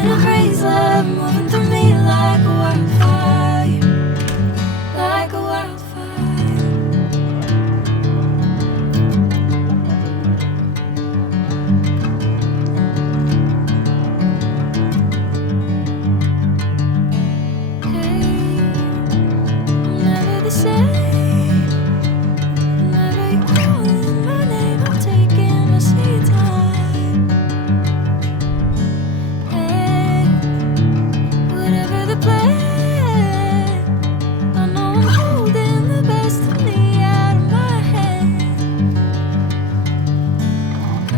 in a haze, love moving through me like a wildfire, like a wildfire. Hey, I'm never the same. Whenever you're calling my name, I'm taking my sweet time. Hey, whatever the plan, I know I'm holding the best of me out of my hand. I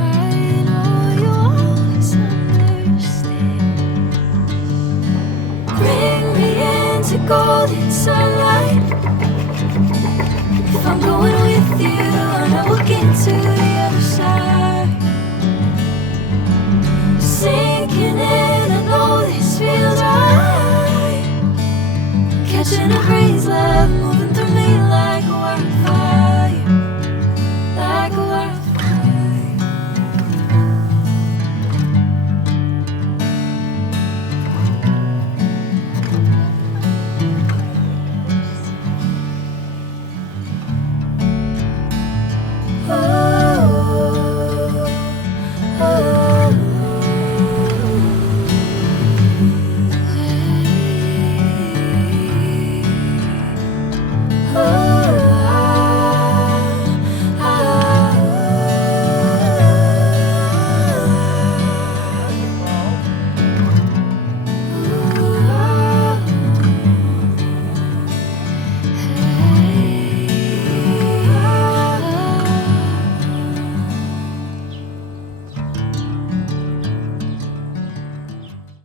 know you always understand. Bring me into golden sunlight. If I'm going with you, I know we'll get to the other side. Sinking in, I know this feels right.